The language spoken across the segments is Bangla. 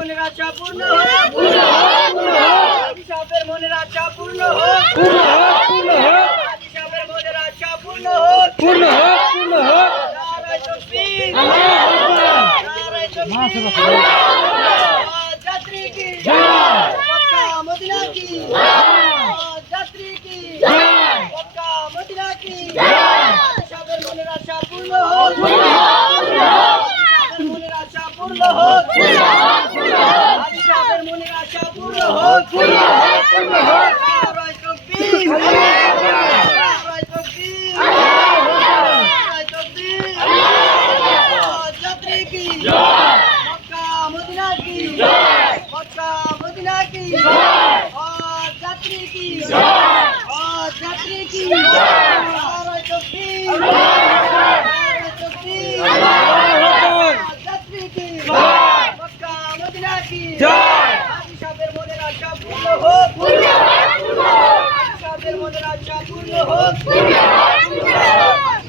মনের আশা পূর্ণ হোক। হাজি সাহেবের মনের আশা পূর্ণ হোক। হাজি সাহেবের মনের আশা পূর্ণ হোক। নারায় তাকবীর নারায় তাকবীর যাত্রী কি মক্কা মদিনা কি যাত্রী কি মক্কা মদিনা কি? সাবের মনের আশা পূর্ণ হোক সাবের মনের আশা পূর্ণ হোক আদি সাবের মনের আশা পূর্ণ হোক নারায় তাকবীর যাত্রী কি মক্কা মদিনা কি? মক্কা মদিনা কি? ও যাত্রী কি ও যাত্রী কি নারায় তাকবীর নারায় তাকবীর যাত্রী কি মক্কা মদিনা কি হাজি সাহেবের মনের আশা পূর্ণ হোক হাজি সাহেবের মনের আশা পূর্ণ হোক হাজি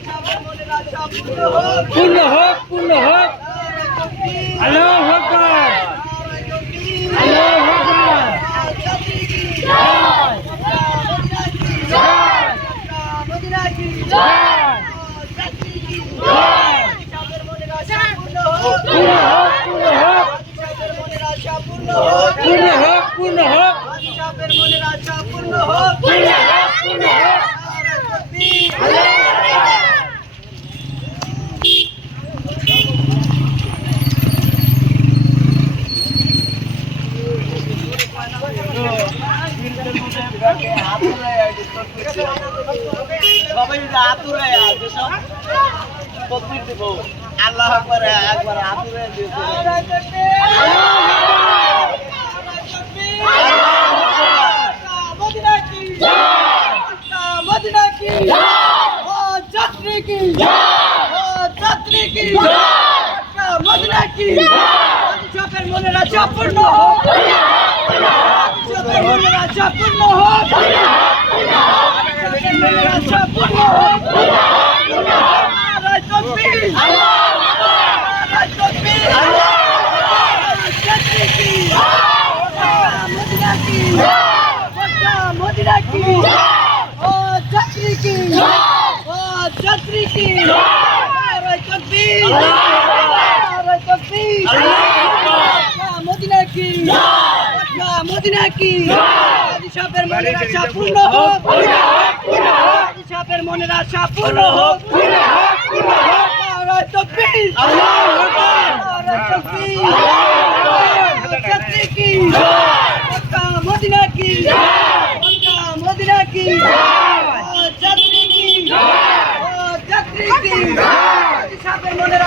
সাহেবের মনের আশা পূর্ণ হোক পূর্ণ হোক পূর্ণ হোক নারায় তাকবীর আল্লাহ আকবার নারায় তাকবীর আল্লাহ আকবার যাত্রী কি মদিনা কি যাত্রী কি সাহেবের মনের আশা পূর্ণ হোক পূর্ণ হোক পূর্ণ হোক সাহেবের মনের আশা পূর্ণ হোক পূর্ণ হোক পূর্ণ হোক। মনের আশা পূর্ণ হোক পূর্ণ আল্লাহ আকবার একবার আতুরে দিয়েছে নারায় তাকবীর। মদিনা কি মদিনা কি ও যাত্রী কি? ও যাত্রী কি? মদিনা কি? চোখের মনের আশা পূর্ণ হোক। চোখের মনের আশা পূর্ণ হোক। চোখের মনের আশা পূর্ণ হোক। মদিনা কি? ও যাত্রী কি মদিনা কি মদিনা কি আদি সাহেবের মনের আশা পূর্ণ হোক আদি সাহেবের মনের আশা পূর্ণ হোক নারায় তাকবীর নারায় তাকবীর যাত্রী কি মক্কা মদিনা কি? মদিনা কি ও যাত্রী কি ও যাত্রী কি সাপের মনের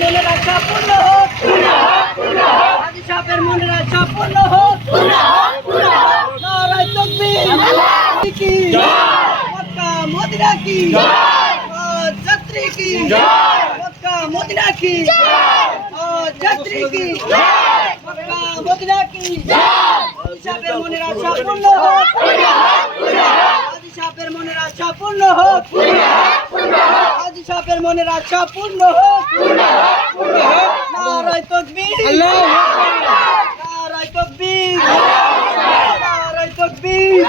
মনের আশা পূর্ণ হোক সাপের মনের আশা পূর্ণ হোক নারায় তকবীর কি মক্কা মদিনা কি যাত্রী কি মক্কা মদিনা কি মদিনা কি সাপের মনের আশা পূর্ণ হোক মনের আশা পূর্ণ হোক সাপের মনের আশা পূর্ণ হোক পূর্ণ হোক পূর্ণ হোক। নারায় তকবীর। আল্লাহু আকবার নারায় তকবীর। নারায় তকবীর।